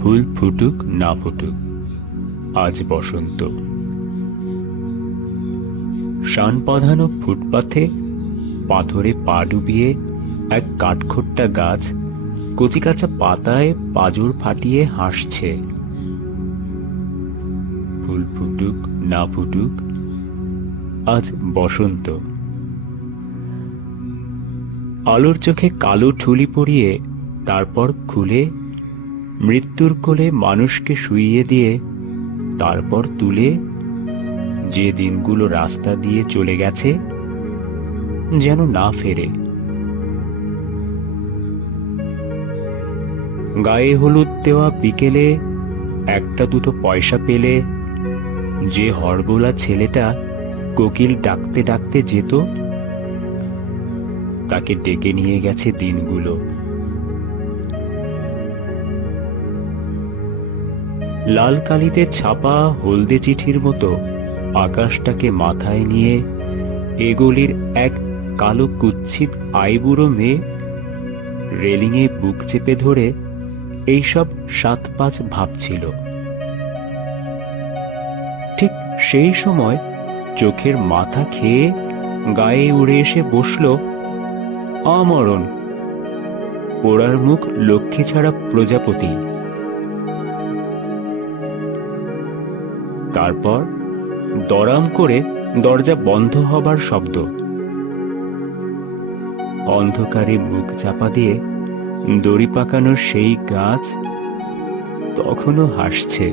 ফুল ফুটুক না ফুটুক আজ বসন্ত শান প্রধান ফুটপাথে পাথরে পা ডুবিয়ে এক কাঠখোট্টা গাছ কচিকাচা পাতায় পাজুর ফাটিয়ে হাসছে ফুল ফুটুক না ফুটুক আজ বসন্ত আলোর চোখে কালো ঠুলি পরিয়ে তারপর খুলে মৃত্যুর কোলে মানুষকে শুইয়ে দিয়ে তারপর তুলে যে দিনগুলো রাস্তা দিয়ে চলে গেছে যেন না ফেরে গায়ে হলুদ দেওয়া বিকেলে একটা দুটো পয়সা পেলে যে হরবোলা ছেলেটা কোকিল ডাকতে ডাকতে যেত তাকে ডেকে নিয়ে গেছে দিনগুলো লাল কালিতে ছাপা হলদে চিঠির মতো আকাশটাকে মাথায় নিয়ে এগুলির এক কালো কুচ্ছিত আইবুড়ো মেয়ে রেলিংয়ে বুক চেপে ধরে এইসব সাত পাঁচ ভাবছিল ঠিক সেই সময় চোখের মাথা খেয়ে গায়ে উড়ে এসে বসল অমরণ পোড়ার মুখ লক্ষ্মী ছাড়া প্রজাপতি তারপর দরাম করে দরজা বন্ধ হবার শব্দ অন্ধকারে মুখ চাপা দিয়ে দড়ি পাকানো সেই গাছ তখনও হাসছে